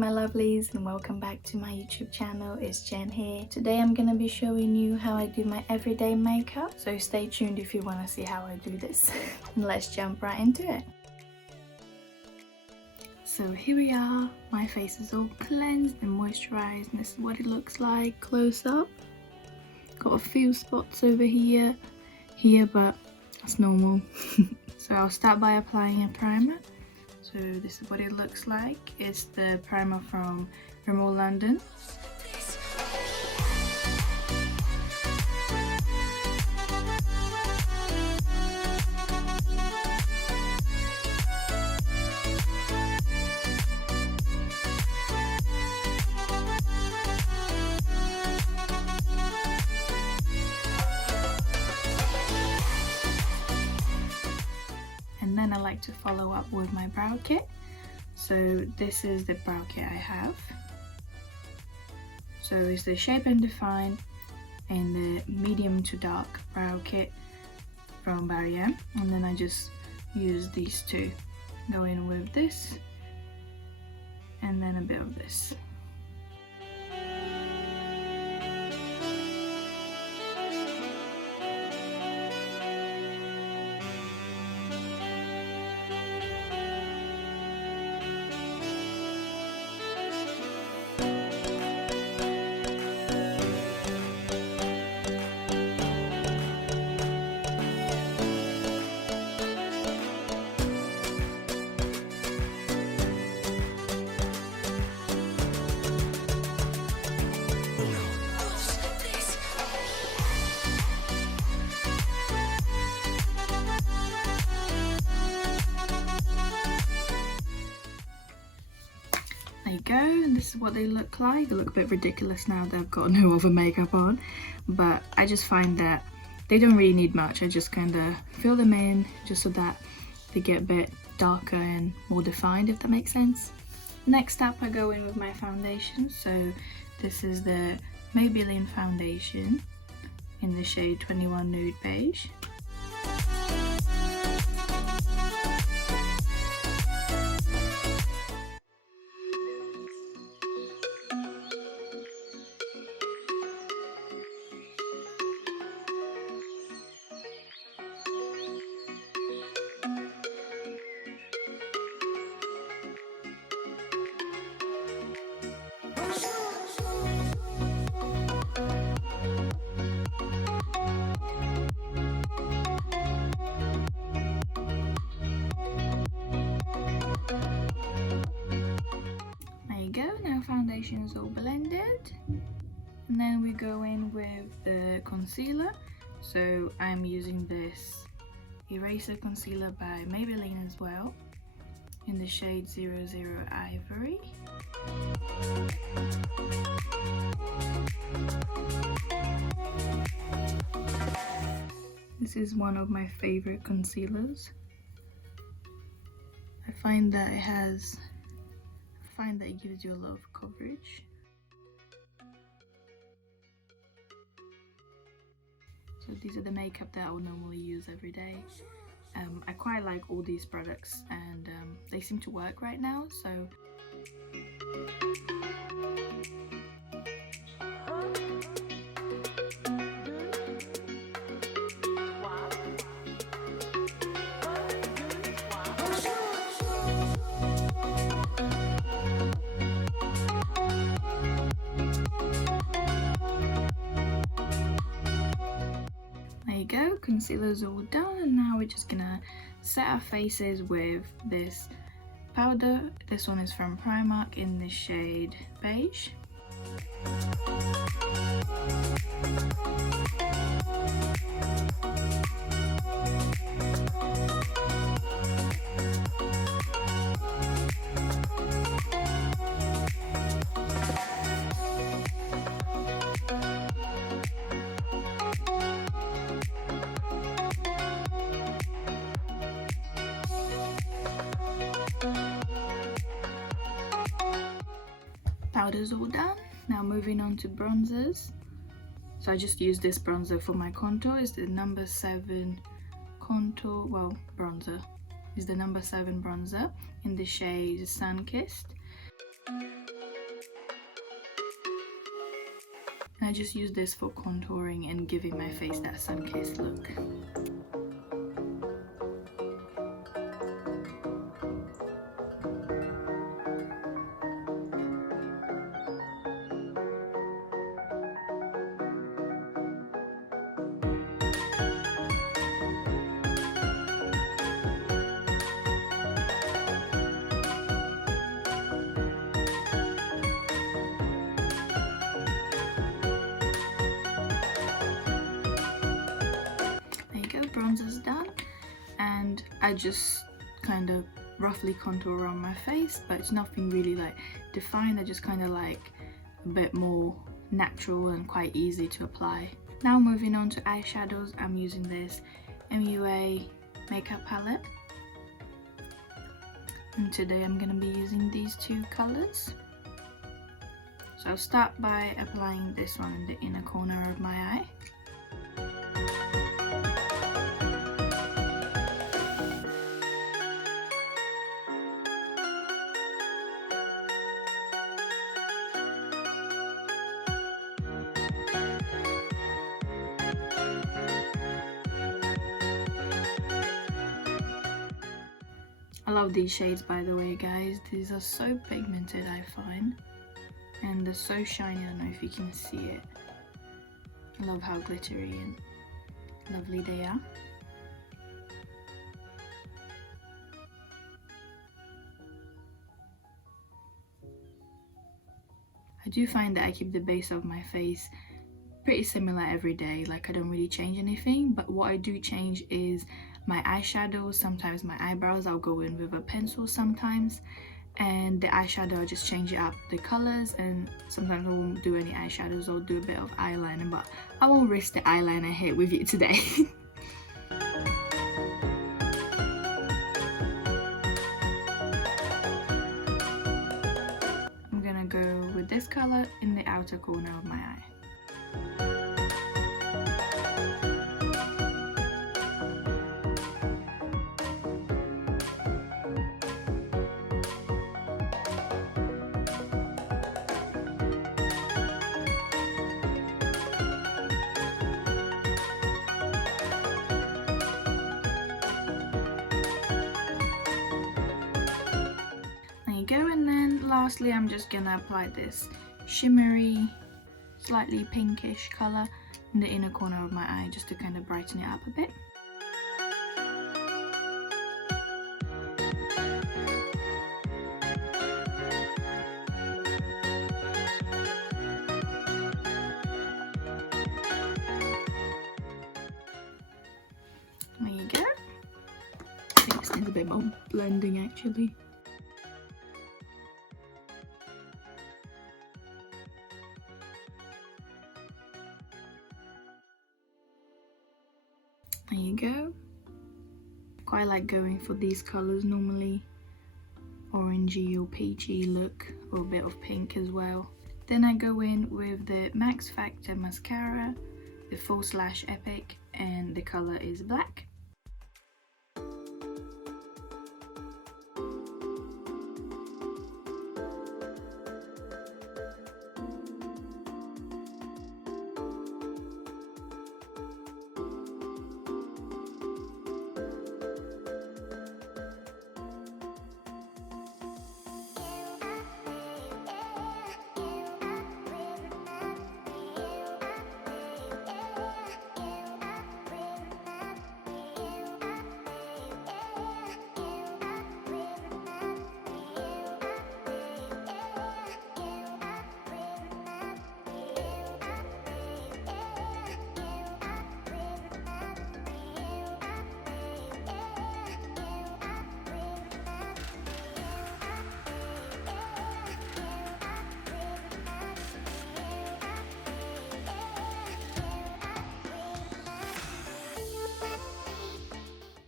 my lovelies, and welcome back to my YouTube channel. It's Jen here. Today I'm gonna be showing you how I do my everyday makeup, so stay tuned if you want to see how I do this. And let's jump right into it. So here we are, my face is all cleansed and moisturized, and this is what it looks like close up. Got a few spots over here, but that's normal. So I'll start by applying a primer. So this is what it looks like. It's the primer from Rimmel London. And then I like to follow up with my brow kit. So this is the brow kit I have. So it's the Shape and Define and the medium to dark brow kit from Barry M. And then I just use these two. Go in with this and then a bit of this. There you go, and this is what they look like. They look a bit ridiculous now that I've got no other makeup on, but I just find that they don't really need much. I just kind of fill them in just so that they get a bit darker and more defined, if that makes sense. Next up, I go in with my foundation. So this is the Maybelline foundation in the shade 21 Nude Beige. Now foundation is all blended, and then we go in with the concealer. So I'm using this eraser concealer by Maybelline as well in the shade 00 Ivory. This is one of my favorite concealers. I find that it gives you a lot of coverage. So these are the makeup that I would normally use every day. I quite like all these products, and they seem to work right now, so go, concealer's all done, and now we're just gonna set our faces with this powder. This one is from Primark in the shade Beige. Powder's all done. Now moving on to bronzers. So I just use this bronzer for my contour. It's the number 7 contour, well, bronzer. Is the number 7 bronzer in the shade Sun Kissed. I just use this for contouring and giving my face that sun-kissed look. Bronzer's done, and I just kind of roughly contour around my face, but it's nothing really like defined. I just kind of like a bit more natural and quite easy to apply. Now moving on to eyeshadows, I'm using this MUA makeup palette, and today I'm going to be using these two colors. So I'll start by applying this one in the inner corner of my eye. I love these shades, by the way, guys. These are so pigmented, I find, and they're so shiny. I don't know if you can see it. I love how glittery and lovely they are. I do find that I keep the base of my face pretty similar every day. Like, I don't really change anything, but what I do change is my eyeshadows. Sometimes my eyebrows I'll go in with a pencil sometimes, and the eyeshadow I'll just change it up the colors, and sometimes I won't do any eyeshadows. I'll do a bit of eyeliner, but I won't risk the eyeliner hit with you today. I'm gonna go with this color in the outer corner of my eye. Go, and then lastly I'm just gonna apply this shimmery, slightly pinkish color in the inner corner of my eye, just to kind of brighten it up a bit. There you go. I think this needs a bit more blending actually. There you go. Quite like going for these colors normally, orangey or peachy look, or a bit of pink as well. Then I go in with the Max Factor mascara, the Full Slash Epic, and the color is black.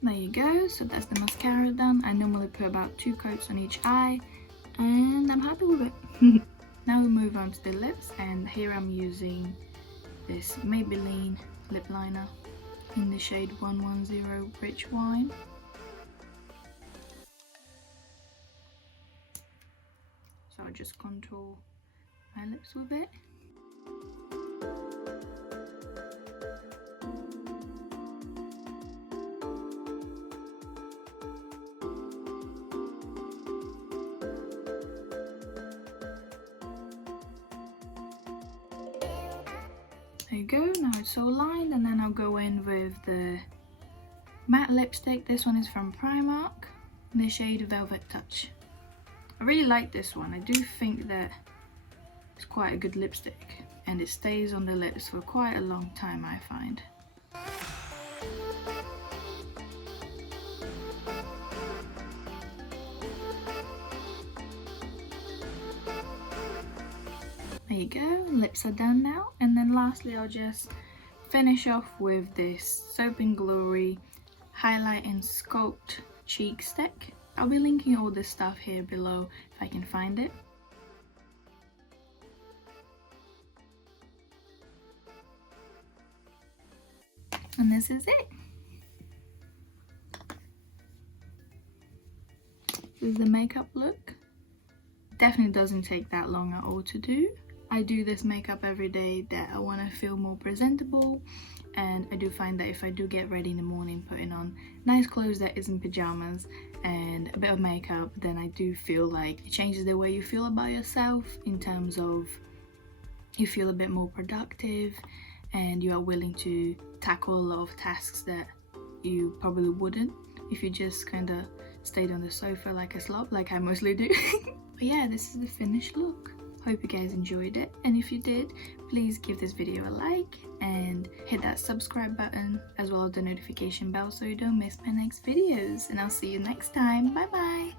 There you go, so that's the mascara done. I normally put about 2 coats on each eye, and I'm happy with it. Now we move on to the lips, and here I'm using this Maybelline lip liner in the shade 110 Rich Wine. So I'll just contour my lips with it. There you go, now it's all lined, and then I'll go in with the matte lipstick. This one is from Primark in the shade Velvet Touch. I really like this one. I do think that it's quite a good lipstick and it stays on the lips for quite a long time, I find. There you go, lips are done now, and then lastly I'll just finish off with this Soap and Glory Highlight and Sculpt Cheek Stick. I'll be linking all this stuff here below if I can find it. And this is it. This is the makeup look. Definitely doesn't take that long at all to do. I do this makeup every day that I want to feel more presentable, and I do find that if I do get ready in the morning putting on nice clothes that isn't pajamas and a bit of makeup, then I do feel like it changes the way you feel about yourself, in terms of you feel a bit more productive and you are willing to tackle a lot of tasks that you probably wouldn't if you just kind of stayed on the sofa like a slob, like I mostly do. But yeah, this is the finished look. Hope you guys enjoyed it, and if you did, please give this video a like and hit that subscribe button as well as the notification bell so you don't miss my next videos, and I'll see you next time. Bye bye.